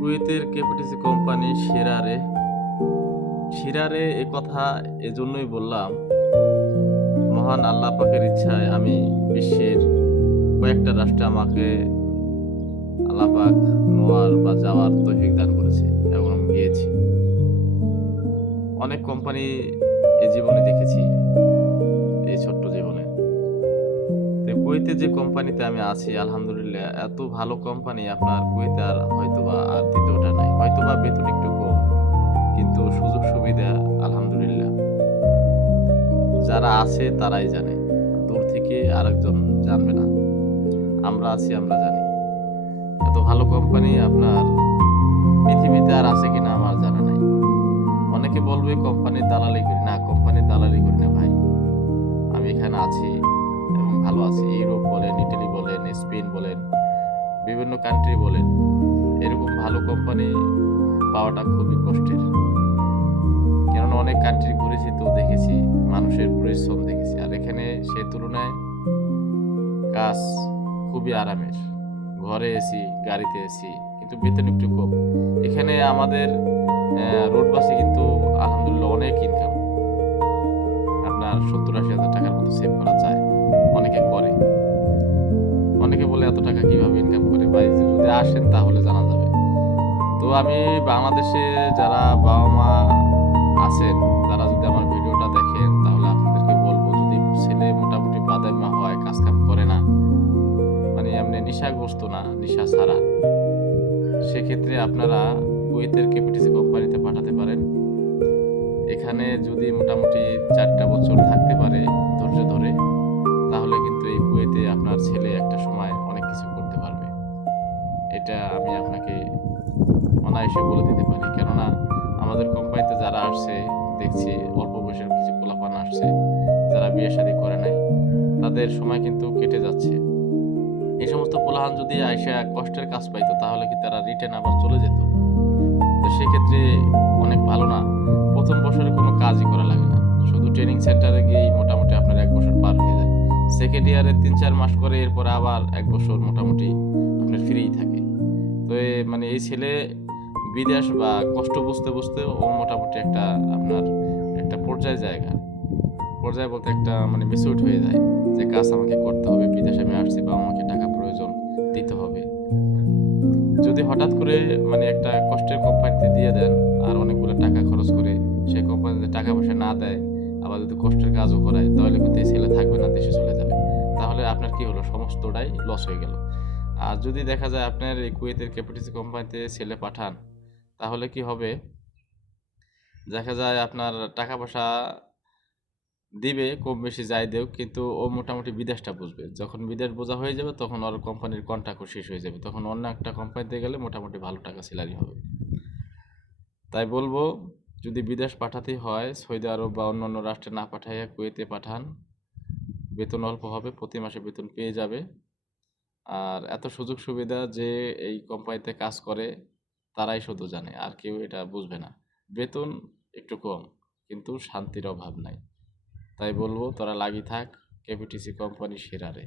কুয়েতের KPTC company সিরারে এ কথা এজন্যই বললাম, মহান আল্লাহ পাকের ইচ্ছায় আমি বিশ্বের কয়েকটা রাষ্ট্রে আমাকে আল্লাহ পাক নেওয়ার বা যাওয়ার তৌফিক দান করেছে এবং আমি গিয়েছি। অনেক কোম্পানি এই জীবনে দেখেছি, এই ছোট্ট জীবনে। তো কুয়েতে যে কোম্পানিতে আমি আছি, আলহামদুলিল্লাহ, এত ভালো কোম্পানি আপনার কুয়েতে আর হয়তোবা আর দ্বিতীয়টা নাই। হয়তোবা বেতন একটু কম, কিন্তু সুযোগ সুবিধা আলহামদুলিল্লাহ যারা আছে তারাই জানে, দূর থেকে আরেকজন জানবে না। আমরা আছি, আমরা জানি। এত ভালো কোম্পানি আপনার পৃথিবীতে আর আছে কিনা আমার জানা নাই। অনেকে বলবে কোম্পানির দালালি করি, না, কোম্পানির দালালি করি না ভাই। আমি এখানে আছি এবং ভালো আছি। ইউরোপ বলেন, ইটালি বলেন, স্পেন বলেন, বিভিন্ন কান্ট্রি বলেন, এরকম ভালো কোম্পানি পাওয়াটা খুবই কষ্টের। কেননা অনেক কান্ট্রি ঘুরেছি, তো দেখেছি মানুষের পরিশ্রম দেখেছি। আর এখানে সে তুলনায় কাজ খুবই আরামের। ঘরে এসি, গাড়িতে এসি, কিন্তু বেতন একটু কম। এখানে আমাদের রোড বাসে কিন্তু আলহামদুলিল্লাহ অনেক ইনকাম, আপনার 70-80 হাজার টাকার মতো সেভ করা যায়। অনেকে করে। অনেকে বলে এত টাকা কিভাবে ইনকাম করে? ভাই, যদি আসেন তাহলে জানা যাবে। তো আমি বাংলাদেশে যারা বাবা মা আছেন, তারা যদি আমার ভিডিওটা দেখেন, তাহলে আপনাদেরকে বলবো, যদি ছেলে মোটামুটি বাদাইমা হয়, কাজ কাম করে না, মানে এমনি নেশাগ্রস্ত না, নেশা ছাড়া, সেক্ষেত্রে আপনারা কুয়েতের কেপিটিসি কোম্পানিতে পাঠাতে পারেন। এখানে যদি মোটামুটি 4টা বছর থাকতে পারে ধৈর্য ধরে, তাহলে কিন্তু এই কুয়েতে আপনার ছেলে একটা সময় অনেক কিছু করতে পারবে। এটা আমি আপনাকে অনায়াসে বলে দিতে পারি। কেননা আমাদের কোম্পানিতে যারা আসছে, দেখছি অল্প বয়সের কিছু পোলাপান আসছে, যারা বিয়ে শাদী করে নাই, তাদের সময় কিন্তু কেটে যাচ্ছে। এই সমস্ত পোলাহান যদি আইসা কষ্টের কাজ পাইতো, তাহলে কি তারা রিটার্ন আবার চলে যেত? তো সেক্ষেত্রে অনেক ভালো না? প্রথম বছরে কোনো কাজই করা লাগে না, শুধু ট্রেনিং সেন্টারে গিয়েই মোটামুটি আপনার 1 বছর পার হয়ে যায়। সেকেন্ড ইয়ারে 3-4 মাস করে, এরপরে আবার 1 বছর মোটামুটি আপনার ফ্রিই থাকে। তো মানে এই ছেলে বিদেশ বা কষ্ট বুঝতে বুঝতে ও মোটামুটি একটা আপনার একটা পর্যায়ে বলতে একটা মানে মেচুরড হয়ে যায়, যে কাজ আমাকে করতে হবে, বিদেশে আমি আসছি বা আমাকে টাকা প্রয়োজন, দিতে হবে। যদি হঠাৎ করে মানে একটা কষ্টের কোম্পানিতে দিয়ে দেন, আর অনেকগুলো টাকা খরচ করে সেই কোম্পানিতে টাকা পয়সা না দেয়, আবার যদি কষ্টের কাজও করায়, তাহলে কিন্তু এই ছেলে থাকবে না, দেশে চলে যাবে। তাহলে আপনার কি হলো? সমস্তটাই লস হয়ে গেল। আর যদি দেখা যায় আপনার এই কুয়েতের কেপিটিসি কোম্পানিতে ছেলে পাঠান, তাহলে কি হবে? দেখা যায় আপনার টাকা পয়সা দিবে, কম বেশি যাই দেও, কিন্তু ও মোটামুটি বিদেশটা বুঝবে। যখন বিদেশ বোঝা হয়ে যাবে, তখন ওর কোম্পানির কন্ট্রাক্টও শেষ হয়ে যাবে। তখন অন্য একটা কোম্পানিতে গেলে মোটামুটি ভালো টাকা স্যালারি হবে। তাই বলবো, যদি বিদেশ পাঠাতেই হয়, সৌদি আরব বা অন্যান্য রাষ্ট্রে না পাঠাইয়া কুয়েতে পাঠান। বেতন অল্প হবে, প্রতি মাসে বেতন পেয়ে যাবে। আর এত সুযোগ সুবিধা যে এই কোম্পানিতে কাজ করে তারাই শুধু জানে, আর কেউ এটা বুঝবে না। বেতন একটু কম, কিন্তু শান্তির অভাব নাই। তাই বলবো, তোরা লাগি থাক কেপিটিসি কোম্পানি সিরারে।